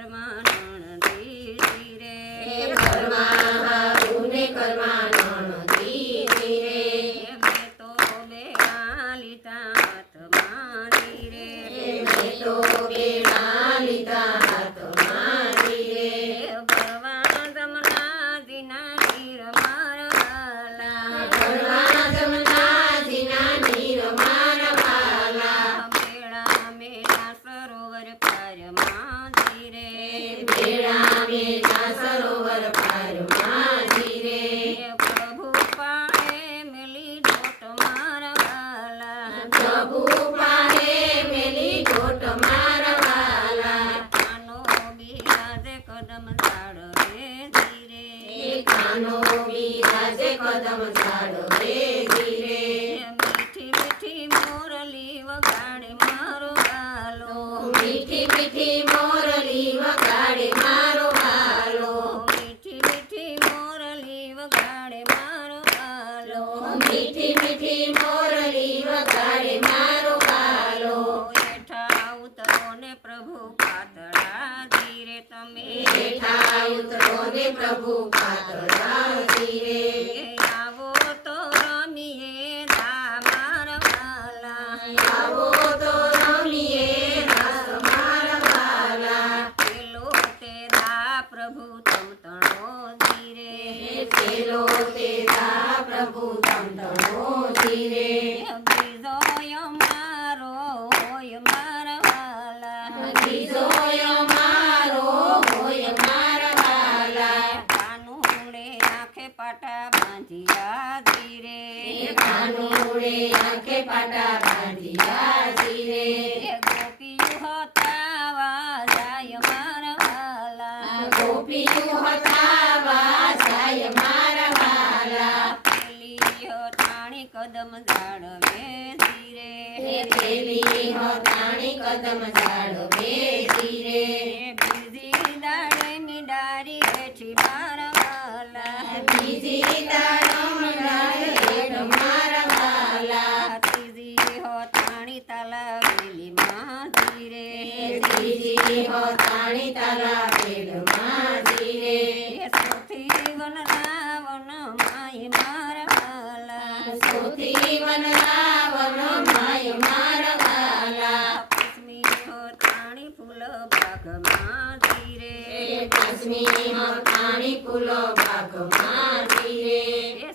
ઘરમાં નણંદી રે ઘરમાં હારું ને ઘરમાં નણંદી રે મેં તો બેડા લીધા હાથમાં રે મેં તો બેડા લીધા હાથમાં રે ભરવા જમનાજીના નીર મારવાલા ભરવા જમનાજીના નીર મારવાલા બેડા મેલા સરોવર પારમાં રે બેડા મેલા સરોવર પારમાં રે પ્રભુ પાએ મેલી ઢોટ મારવાલા પ્રભુ પાહે મેલી ઢોટ મારવાલા કાનો બિરાજે કદમ ઝાડ રે ધીરે કાનો બિરાજે કદમ ઝાડ રે ધીરે મીઠી મીઠી મોરલી વગાડે મારો વાલો મીઠી મીઠી મોરલી વગાડે મારો વાલો મીઠી મીઠી મોરલી વગાડે મારો વાલો મીઠી મીઠી મોરલી વગાડે મારો વાલો હેઠા ઉતરો ને પ્રભુ પાતળા ધીરે તમે બેઠા ઉતરો ને પ્રભુ પાતળા ધીરે આવો તો રમીએ દા મારવાલા આવો તો રમીએ રાસ મારવાલા પેલો તે દા પ્રભુ તમ તણો ધીરે પેલો તેરા પ્રભુ તમતણો ધીરે બીજો અમારો હોય મારવાલા બીજો અમારો હોય મારવાલા કાનુડે આંખે પાટા બાંધ્યા ધીરે કાનુડે આંખે પાટા બાંધ્યા ધીરે ગોપીઓ હતાવા જાય મારવાલા ગોપીઓ હતા વાજાય મારવાલા પેલી ટાણી કદમ ઝાડવે ધીરે પેલી હતાણી કદમ ઝાડવે ધીરે બીજી દાડે મીડારી બેઠી મારવાલા બીજી દાડમ હેઠ મારવાલા ત્રીજી ટાણી તલાવેલી માં ધીરે ત્રીજી હતાણી તારા પેડમાં ધીરે સૌથી વનરાવન માય મારવાલા સૌથી વનરાવન માય મારવાલા લક્ષ્મી ટાણી ફૂલ બાગમાં ધીરે કાશ્મીર હતાણી ફૂલો બાગમાં ધીરે